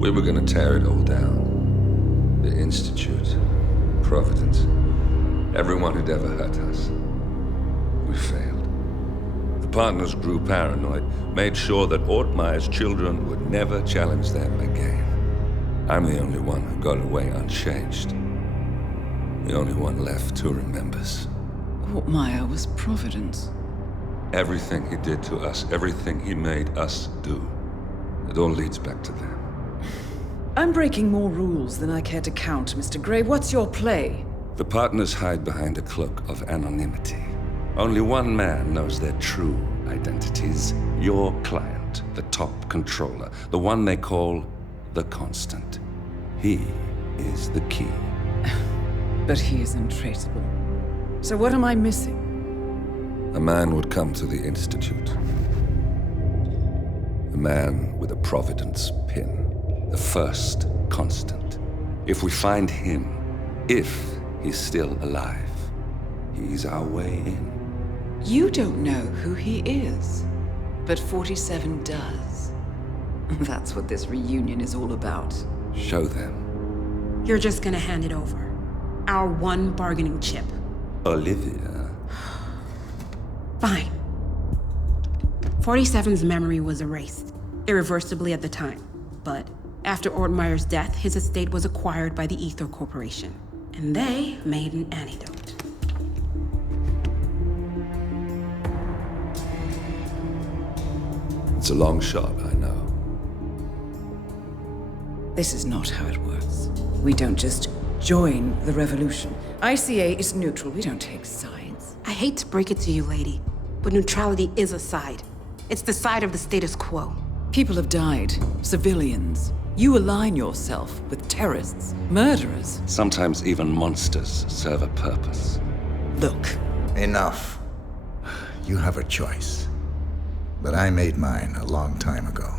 We were gonna tear it all down. The Institute, Providence, everyone who'd ever hurt us. We failed. The partners grew paranoid, made sure that Ortmeyer's children would never challenge them again. I'm the only one who got away unchanged. The only one left who remembers. Ortmeyer was Providence. Everything he did to us, everything he made us do, it all leads back to them. I'm breaking more rules than I care to count, Mr. Gray. What's your play? The partners hide behind a cloak of anonymity. Only one man knows their true identities. Your client, the top controller, the one they call the Constant. He is the key. But he is untraceable. So what am I missing? A man would come to the Institute. A man with a Providence pin. The first Constant. If we find him, if he's still alive, he's our way in. You don't know who he is, but 47 does. That's what this reunion is all about. Show them. You're just gonna hand it over. Our one bargaining chip. Olivia. Fine. 47's memory was erased, irreversibly at the time. But after Ortmeyer's death, his estate was acquired by the Ether Corporation. And they made an antidote. It's a long shot, I know. This is not how it works. We don't just join the revolution. ICA is neutral. We don't take sides. I hate to break it to you, lady, but neutrality is a side. It's the side of the status quo. People have died. Civilians. You align yourself with terrorists, murderers. Sometimes even monsters serve a purpose. Look. Enough. You have a choice. But I made mine a long time ago.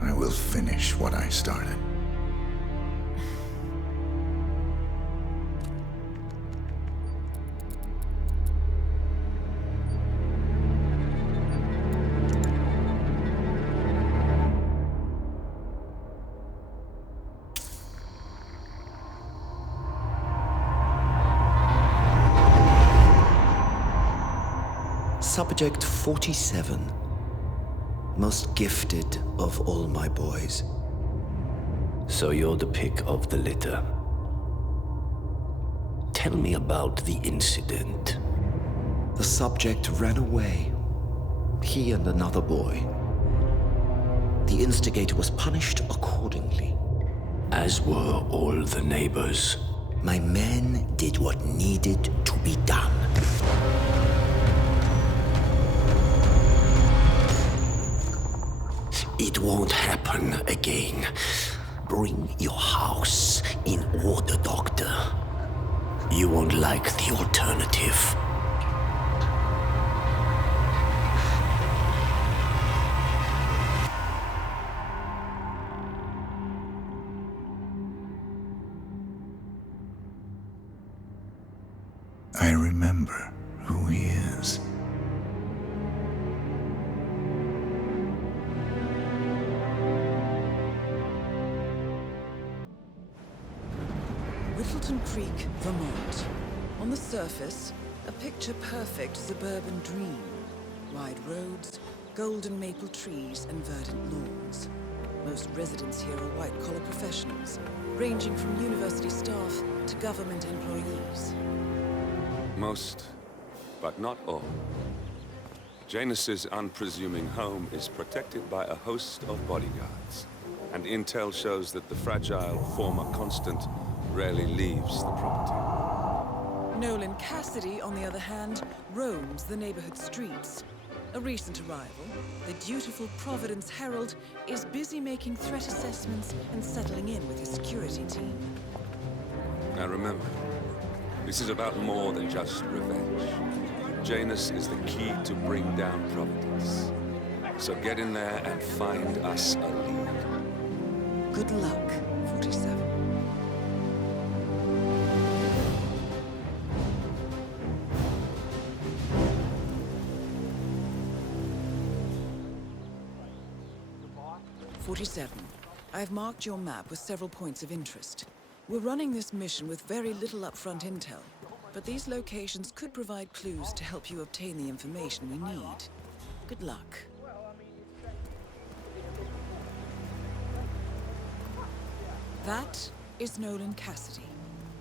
I will finish what I started. Subject 47. Most gifted of all my boys. So you're the pick of the litter. Tell me about the incident. The subject ran away. He and another boy. The instigator was punished accordingly. As were all the neighbors. My men did what needed to be done. It won't happen again. Bring your house in order, Doctor. You won't like the alternative. I remember who he is. Whittleton Creek, Vermont. On the surface, a picture-perfect suburban dream. Wide roads, golden maple trees, and verdant lawns. Most residents here are white-collar professionals, ranging from university staff to government employees. Most, but not all. Janus's unpresuming home is protected by a host of bodyguards, and intel shows that the fragile former Constant rarely leaves the property. Nolan Cassidy, on the other hand, roams the neighborhood streets. A recent arrival, the dutiful Providence Herald is busy making threat assessments and settling in with his security team. Now remember, this is about more than just revenge. Janus is the key to bring down Providence. So get in there and find us a lead. Good luck, 47. I've marked your map with several points of interest. We're running this mission with very little upfront intel, but these locations could provide clues to help you obtain the information we need. Good luck. That is Nolan Cassidy,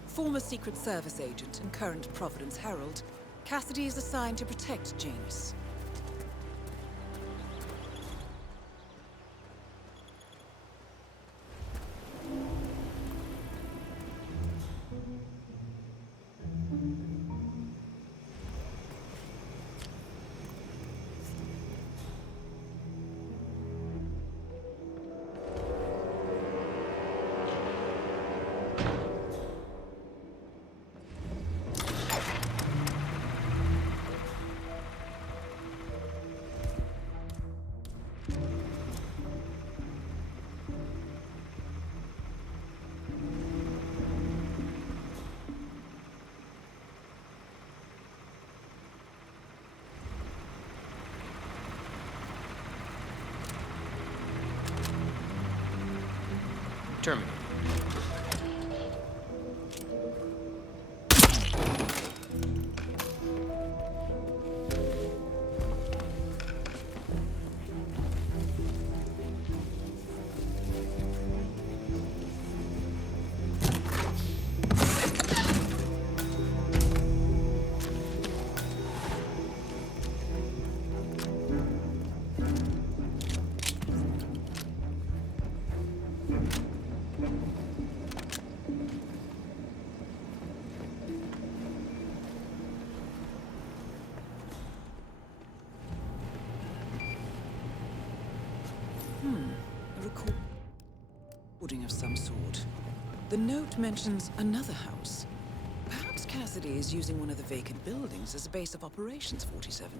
former Secret Service agent and current Providence Herald. Cassidy is assigned to protect Janus. Terminate. A recording of some sort. The note mentions another house. Perhaps Cassidy is using one of the vacant buildings as a base of operations, 47.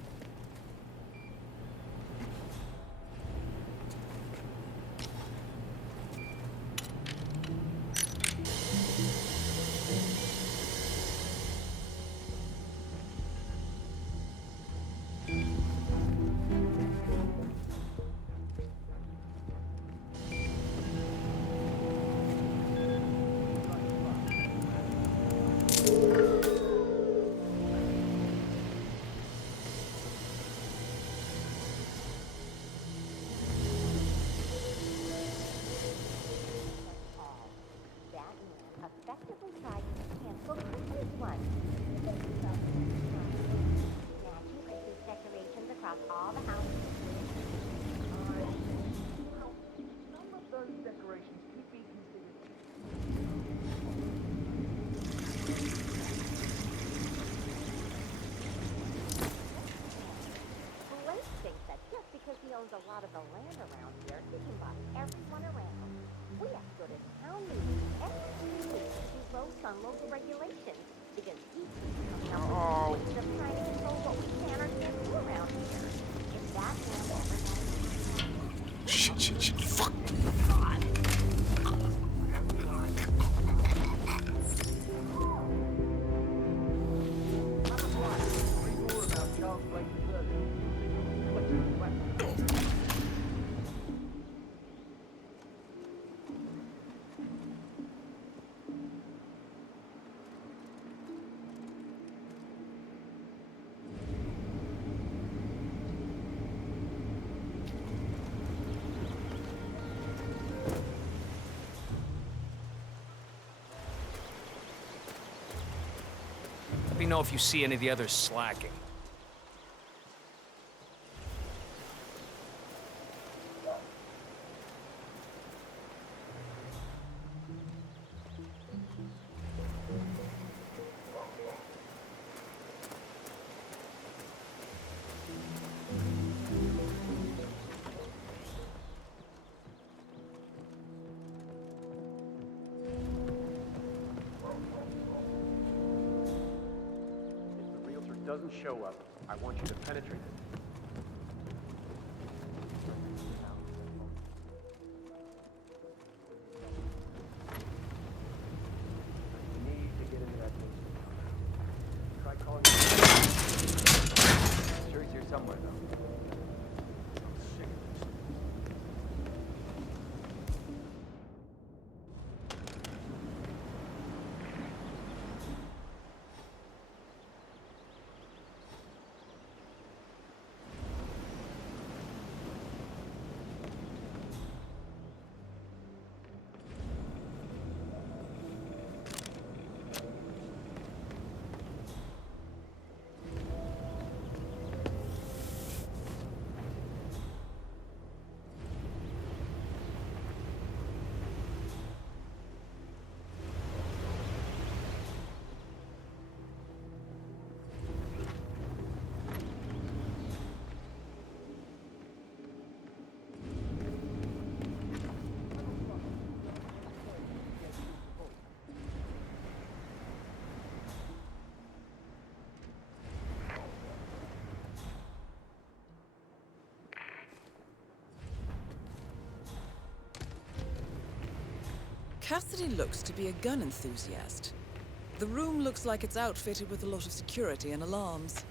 Effectively tried to cancel Christmas one. Matching Christmas decorations across all the houses. Some of those decorations could be considered. Blake thinks that just because he owns a lot of the land around here, he can boss everyone around. We have to go to town meetings every 2 weeks to vote on local regulations because he keeps coming up with ways of trying to control what we can or can't do around here. If that land ever Shit, fuck. Let me know if you see any of the others slacking. Doesn't show up, I want you to penetrate it. You need to get into that basement. Try calling. Sure he's here somewhere though. I'm sick of this. Cassidy looks to be a gun enthusiast. The room looks like it's outfitted with a lot of security and alarms.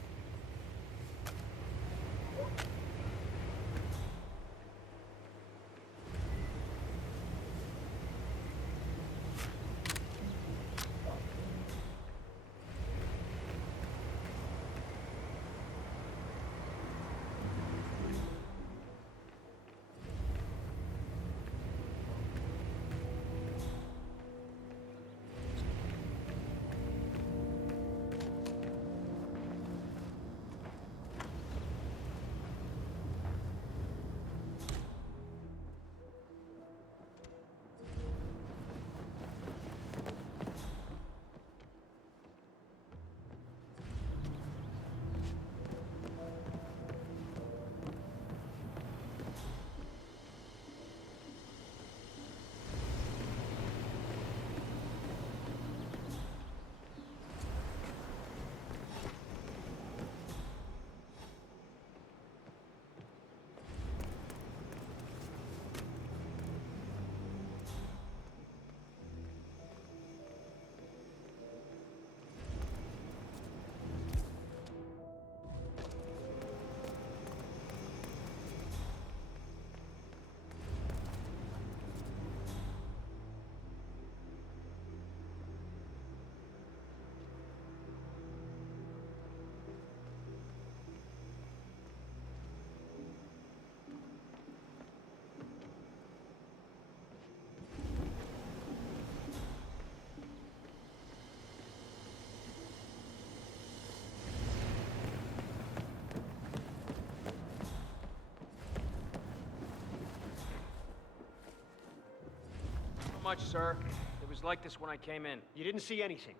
Not much, sir. It was like this when I came in. You didn't see anything?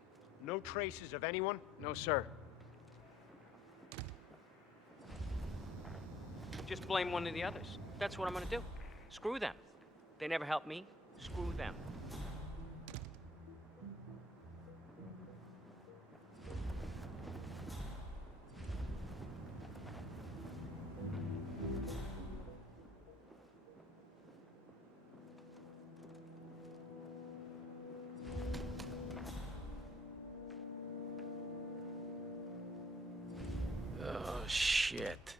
No traces of anyone? No, sir. Just blame one of the others. That's what I'm gonna do. Screw them. They never helped me. Screw them. Oh, shit.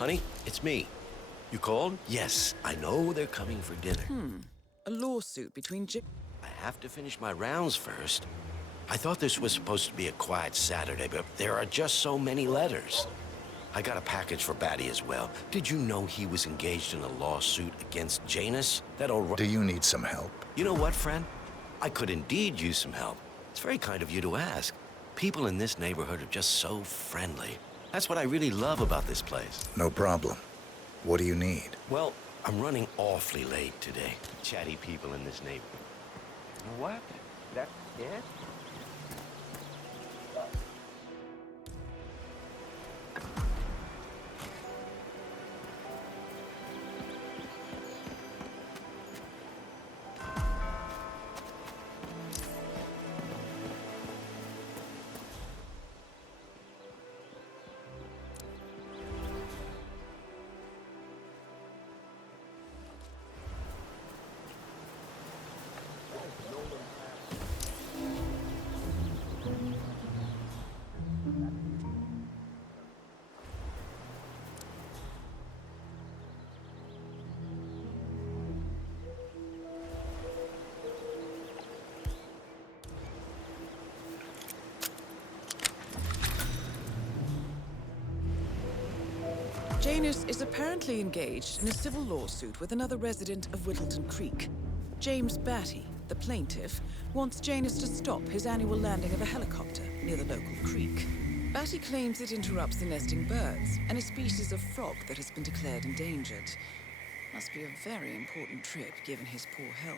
Honey, it's me. You called? Yes, I know they're coming for dinner. A lawsuit between I have to finish my rounds first. I thought this was supposed to be a quiet Saturday, but there are just so many letters. I got a package for Batty as well. Did you know he was engaged in a lawsuit against Janus? Do you need some help? You know what, friend? I could indeed use some help. It's very kind of you to ask. People in this neighborhood are just so friendly. That's what I really love about this place. No problem. What do you need? Well, I'm running awfully late today. Chatty people in this neighborhood. What? That's it? Janus is apparently engaged in a civil lawsuit with another resident of Whittleton Creek. James Batty, the plaintiff, wants Janus to stop his annual landing of a helicopter near the local creek. Batty claims it interrupts the nesting birds and a species of frog that has been declared endangered. Must be a very important trip given his poor health.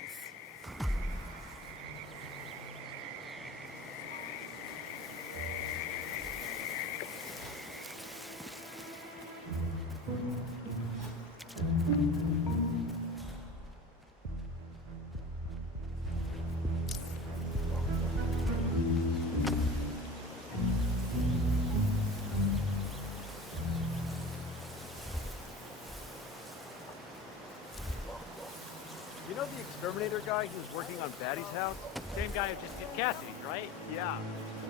You know the exterminator guy who was working on Batty's house? Same guy who just did Cassidy's, right? Yeah.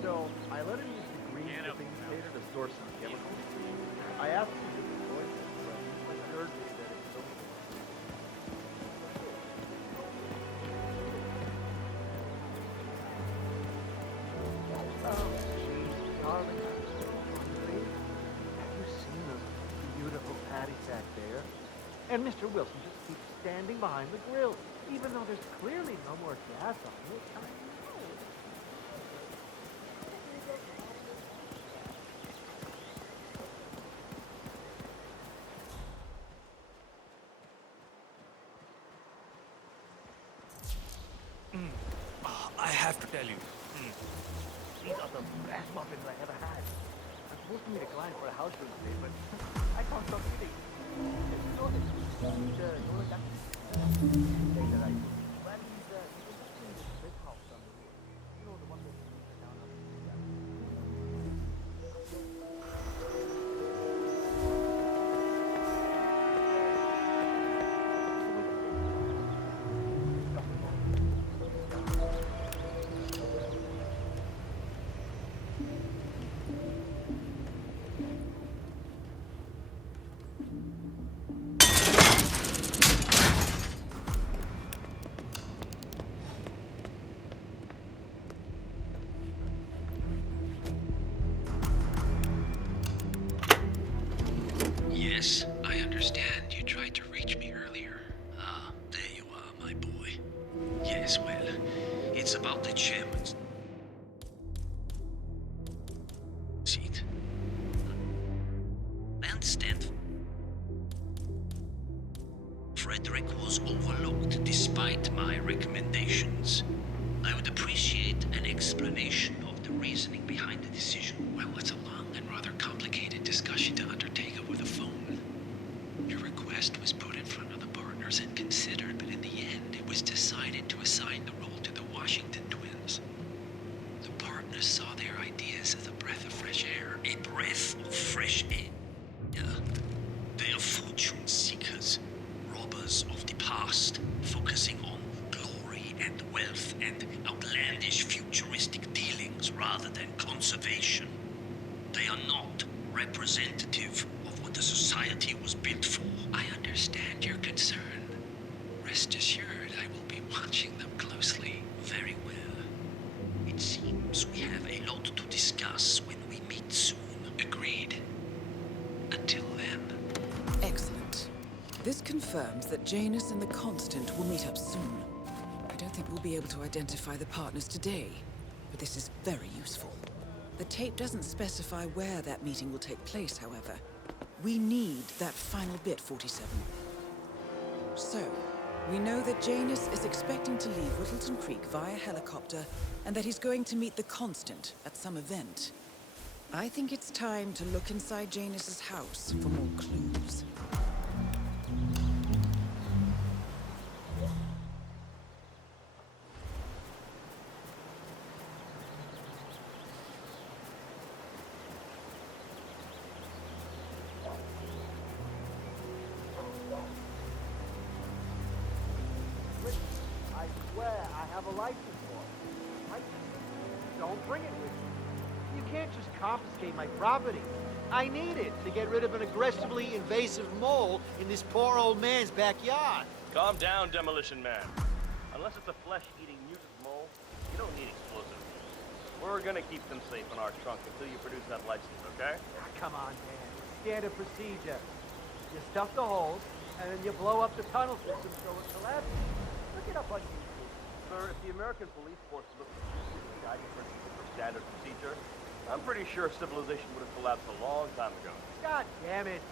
So I let him use the green shipping container to store some chemicals. I asked him to destroy it, but he assured me that it's okay. Oh, geez, darling. Honestly, have you seen those beautiful patties back there? And Mr. Wilson just keeps standing behind the grill, even though there's clearly no more gas on it. I have to tell you. These are the best muffins I ever had. I'm supposed to meet a client for a house room today, but I can't stop eating. You know this. Say that I... Well, he's in this big house on the road. You know, the one that down on the... Yes, I understand. You tried to reach me earlier. Ah, there you are, my boy. Yes, well, it's about the chairman's seat. I understand. Frederick was overlooked despite my recommendations. I would appreciate an explanation of the reasoning behind the decision. Well, it's a long and rather complicated discussion to undertake over the phone. Your request was put in front of the partners and considered, but in the end, it was decided to assign the role to the Washington twins. The partners saw their ideas as a breath of fresh air. A breath of fresh air. Yeah. They are fortune seekers, robbers of the past, focusing on glory and wealth and outlandish futuristic dealings rather than conservation. They are not representative of what the society was built for. I understand your concern. Rest assured, I will be watching them closely. Very well. It seems we have a lot to discuss when we meet soon. Agreed. Until then. Excellent. This confirms that Janus and the Constant will meet up soon. I don't think we'll be able to identify the partners today, but this is very useful. The tape doesn't specify where that meeting will take place, however. We need that final bit, 47. So, we know that Janus is expecting to leave Whittleton Creek via helicopter, and that he's going to meet the Constant at some event. I think it's time to look inside Janus's house for more clues. I swear I have a license for it. Don't bring it with you. You can't just confiscate my property. I need it to get rid of an aggressively invasive mole in this poor old man's backyard. Calm down, Demolition Man. Unless it's a flesh-eating mutant mole, you don't need explosives. We're gonna keep them safe in our trunk until you produce that license, okay? Come on, man. Standard procedure. You stuff the holes, and then you blow up the tunnel system so it collapses. Look it up on YouTube. Sir, if the American police force is looking for guiding principles for standard procedure, I'm pretty sure civilization would have collapsed a long time ago. God damn it.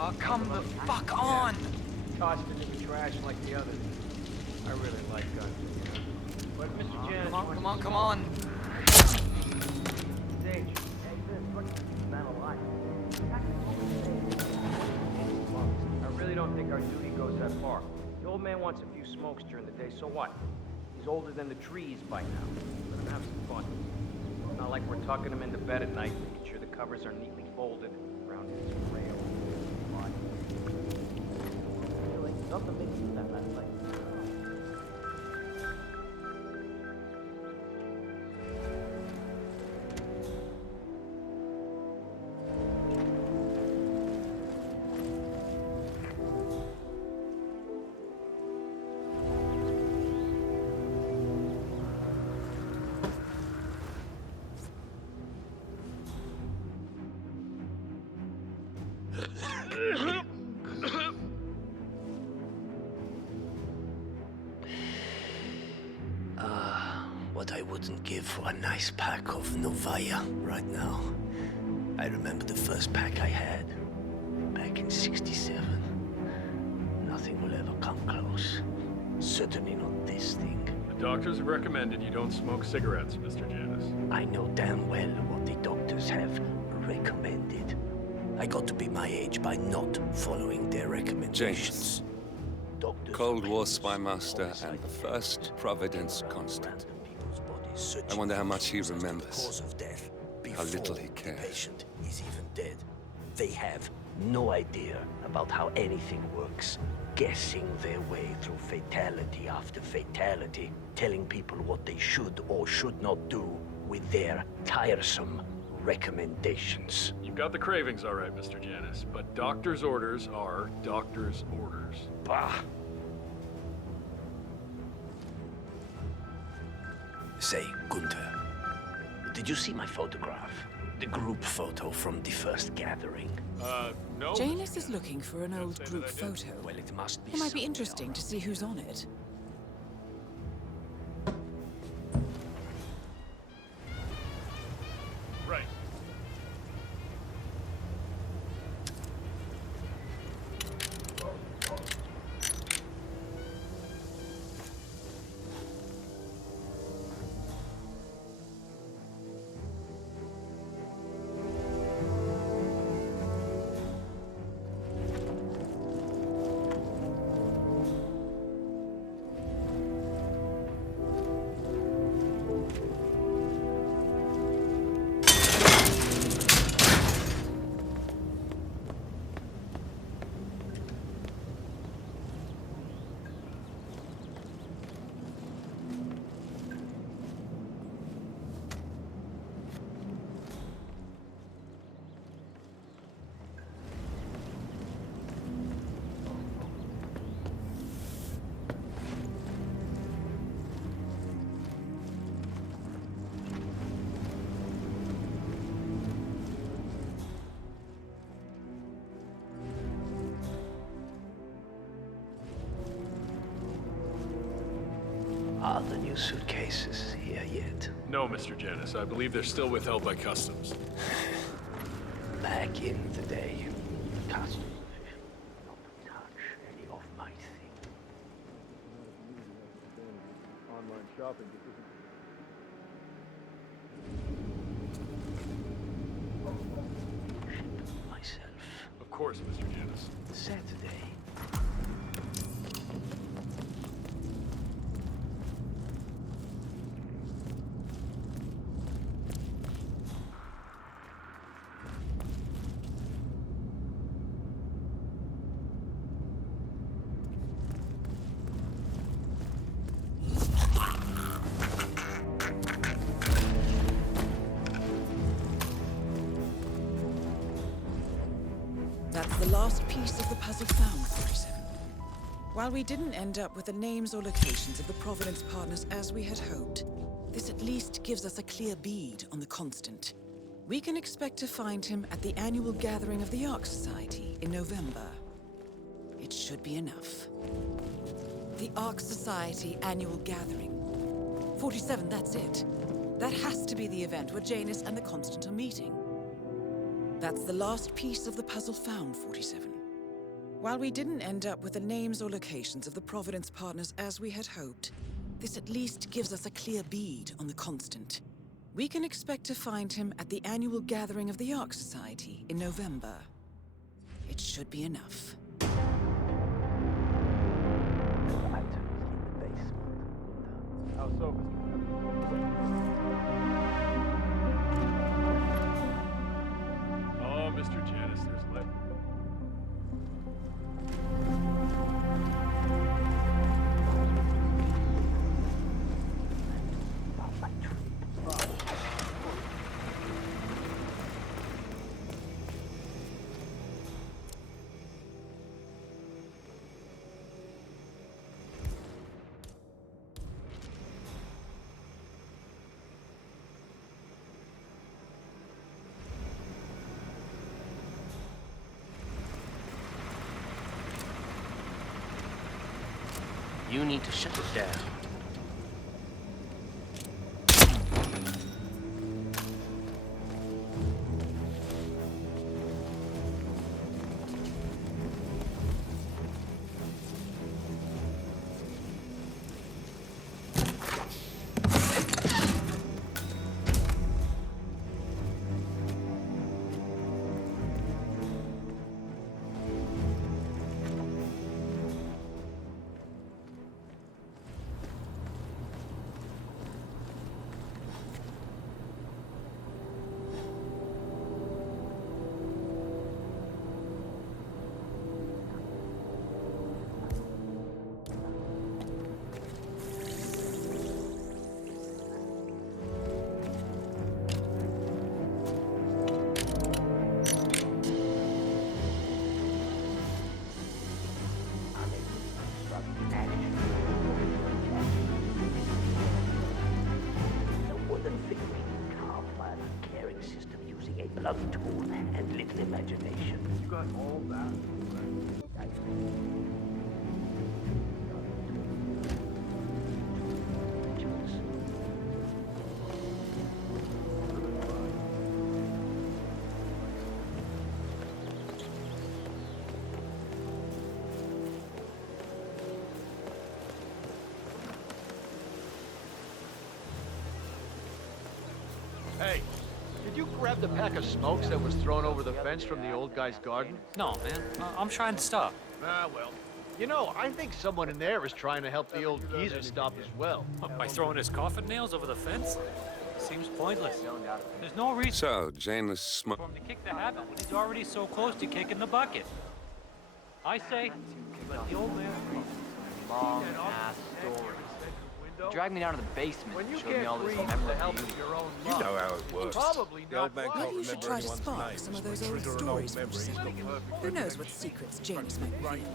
Oh, come the fuck on! Tossed it in the trash like the others. I really like guns. But Mr. Janus, Come on! Sage. Hey, this, look, man alive. I really don't think our duty goes that far. The old man wants a few smokes during the day, so what? He's older than the trees by now. Let him have some fun. Not like we're tucking him into bed at night, making sure the covers are neatly folded around his frail body. Nothing makes you that last night. What I wouldn't give for a nice pack of Novaya right now. I remember the first pack I had, back in '67. Nothing will ever come close. Certainly not this thing. The doctors have recommended you don't smoke cigarettes, Mr. Janus. I know damn well what the doctors have recommended. I got to be my age by not following their recommendations. Janus, Cold War spy master and the first Providence constant. I wonder how much he remembers, how little he cares. The patient is even dead. They have no idea about how anything works, guessing their way through fatality after fatality, telling people what they should or should not do with their tiresome recommendations. You've got the cravings all right, Mr. Janus, but doctor's orders are doctor's orders. Bah! Say, Gunther, did you see my photograph? The group photo from the first gathering? No. Janus is looking for an old group photo. Well, it must be. It might be interesting to see who's on it. Right. Are the new suitcases here yet? No, Mr. Janus. I believe they're still withheld by customs. Back in the day, customs officials not to touch any of my things. Online shopping. Myself. Of course, Mr. Janus. Saturday. That's the last piece of the puzzle found, 47. While we didn't end up with the names or locations of the Providence partners as we had hoped, this at least gives us a clear bead on the Constant. We can expect to find him at the annual gathering of the Ark Society in November. It should be enough. The Ark Society annual gathering. 47, that's it. That has to be the event where Janus and the Constant are meeting. That's the last piece of the puzzle found, 47. While we didn't end up with the names or locations of the Providence partners as we had hoped, this at least gives us a clear bead on the Constant. We can expect to find him at the annual gathering of the Ark Society in November. It should be enough. How so, Oh, Mr. Janus, there's light. You need to shut it down. Love tool and little imagination. You got all that? Hey, did you grab the pack of smokes that was thrown over the fence from the old guy's garden? No, man. I'm trying to stop. Ah, well. You know, I think someone in there is trying to help the old geezer stop as well. By throwing his coffin nails over the fence? Seems pointless. There's no reason So, Janus for him to kick the habit when he's already so close to kicking the bucket. I say, let the old man breathe. Long ass story. He dragged me down to the basement and showed me all this memorabilia. You know how it works. Probably not. Maybe you should try to spark some of those old stories from Giuseppe. Who knows what secrets Janus might reveal?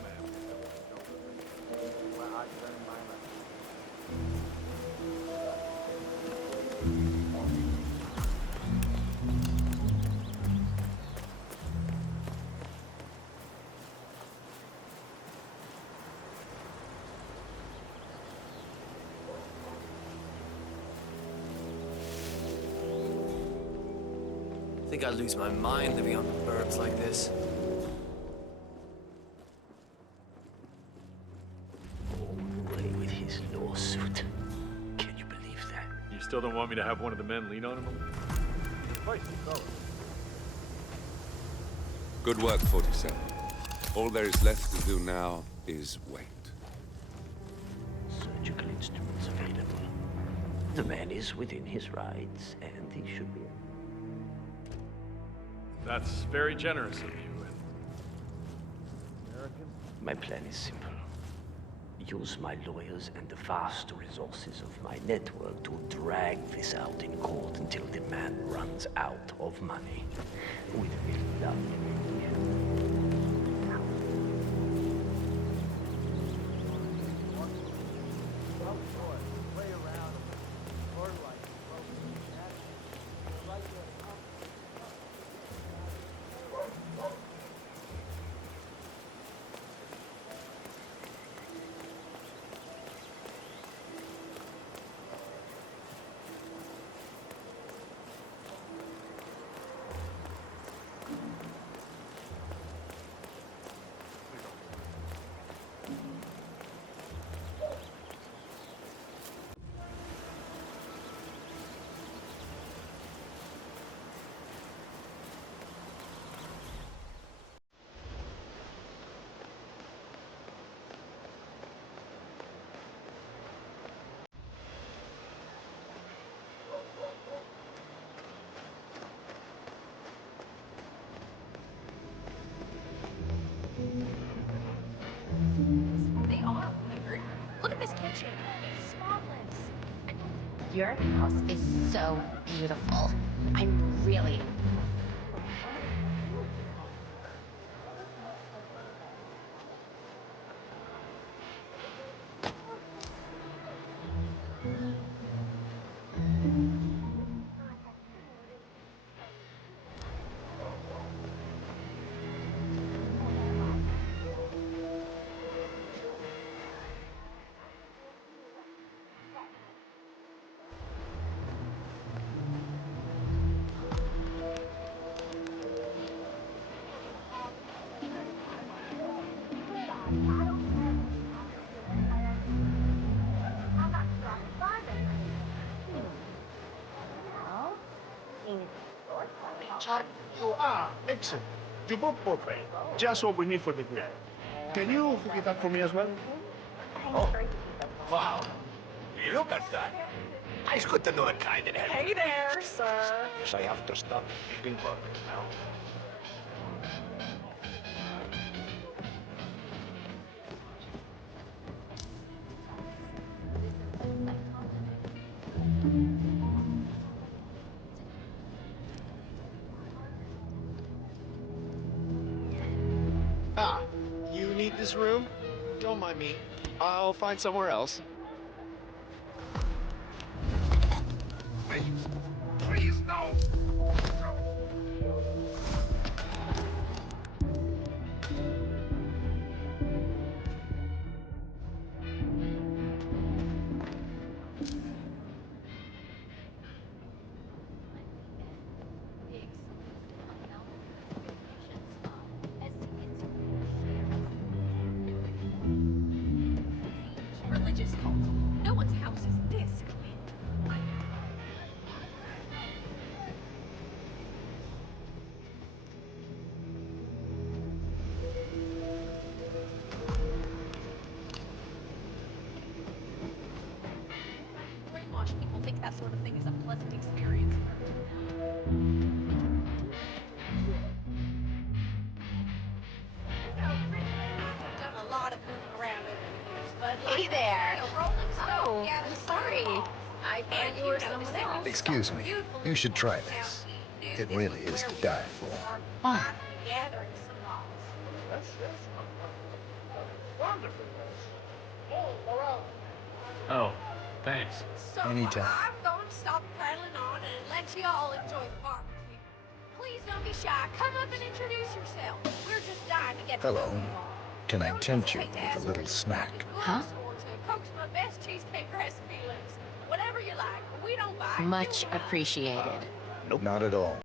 I think I'd lose my mind living on the burbs like this. All the way with his lawsuit. Can you believe that? You still don't want me to have one of the men lean on him? Good work, 47. All there is left to do now is wait. Surgical instruments available. The man is within his rights, and he should be. That's very generous of you. My plan is simple. Use my lawyers and the vast resources of my network to drag this out in court until the man runs out of money. With me, Your house is so beautiful. I'm really... Excellent. You both perfect. Just what we need for the grill. Can you hook it up for me as well? Oh, wow. Look at that. It's good to know a kind that helps. Hey there, sir. Guess I have to stop eating burgers now. Ah, you need this room? Don't mind me. I'll find somewhere else. Please, no! Religious cult. No one's house is this clean. Brainwashed people think that sort of thing is a pleasant experience. Done a lot of moving around over the years, but hey there. Oh, I'm sorry. I thought you were someone else. Excuse me. You should try this. It really is to die for. Gathering some logs. That's wonderful. Oh, Laurel. Oh, thanks. So Anytime. I'm going to stop piling on and let you all enjoy the barbecue. Please don't be shy. Come up and introduce yourself. We're just dying to get to know Hello. you all. Can I tempt you with a little snack? Huh? Coax my best cheesecake recipe list. Whatever you like. We don't buy. Much appreciated. Nope. Not at all.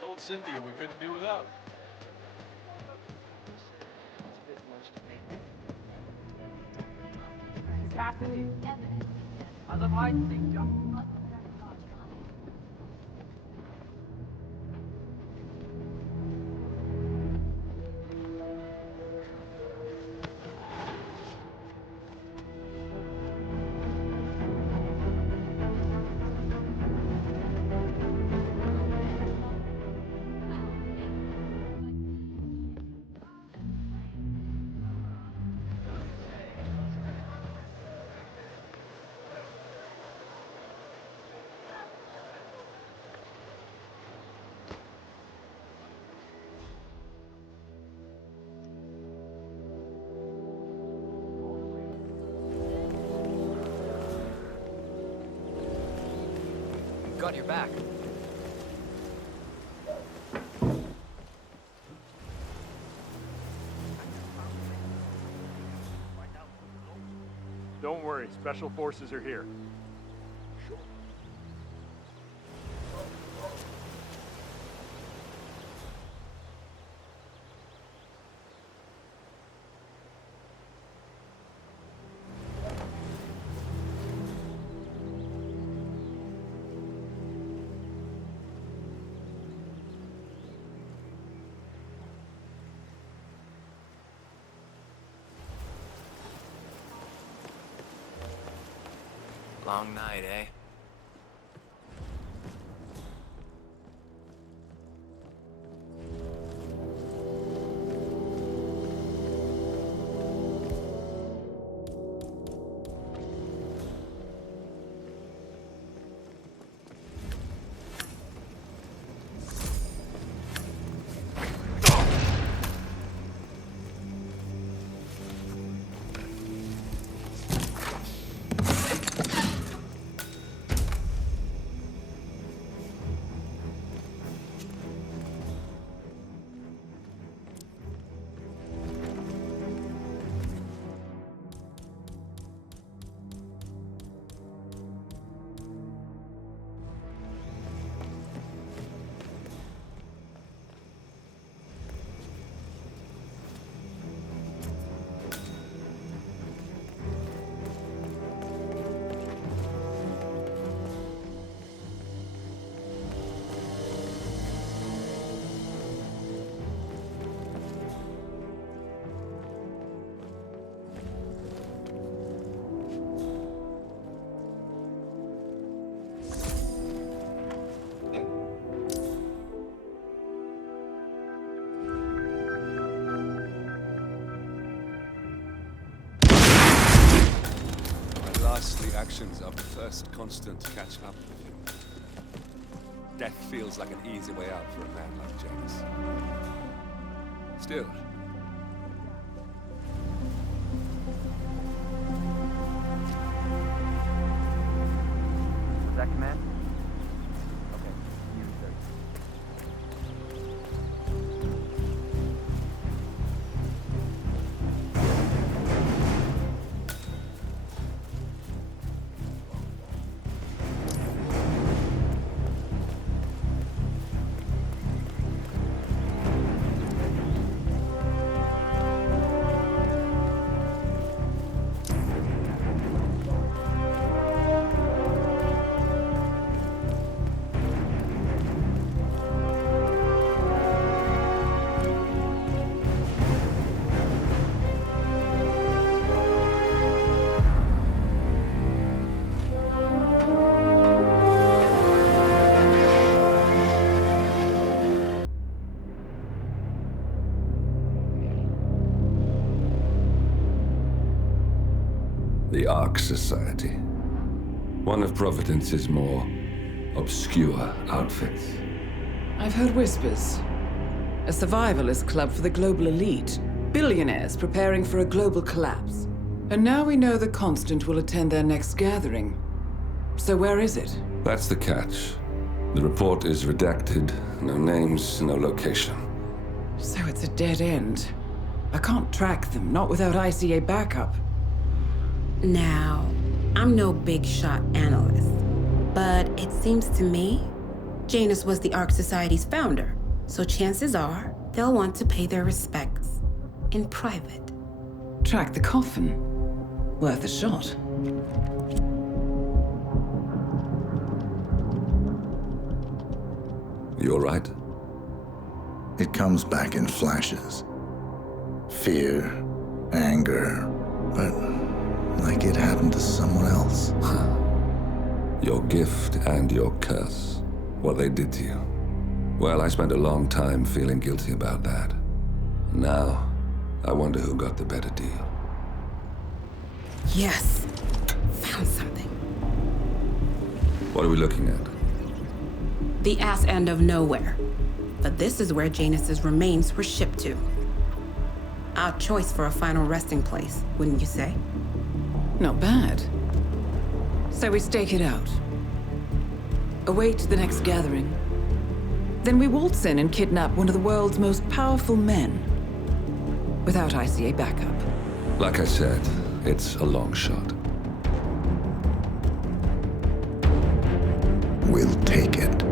told Cynthia we couldn't do without. Cassidy! I love hide and seek, John. Got your back. Don't worry, special forces are here. Long night, eh? The actions of the first constant catch up with him. Death feels like an easy way out for a man like Janus. Still. Was that command? Okay, you sir. The Ark Society. One of Providence's more obscure outfits. I've heard whispers. A survivalist club for the global elite. Billionaires preparing for a global collapse. And now we know the Constant will attend their next gathering. So where is it? That's the catch. The report is redacted. No names, no location. So it's a dead end. I can't track them, not without ICA backup. Now, I'm no big shot analyst, but it seems to me Janus was the Ark Society's founder, so chances are they'll want to pay their respects in private. Track the coffin. Worth a shot. You all right? It comes back in flashes. Fear, anger, but like it happened to someone else. Your gift and your curse. What they did to you. Well, I spent a long time feeling guilty about that. Now, I wonder who got the better deal. Yes. Found something. What are we looking at? The ass end of nowhere. But this is where Janus's remains were shipped to. Our choice for a final resting place, wouldn't you say? Not bad. So we stake it out. Await the next gathering. Then we waltz in and kidnap one of the world's most powerful men. Without ICA backup. Like I said, it's a long shot. We'll take it.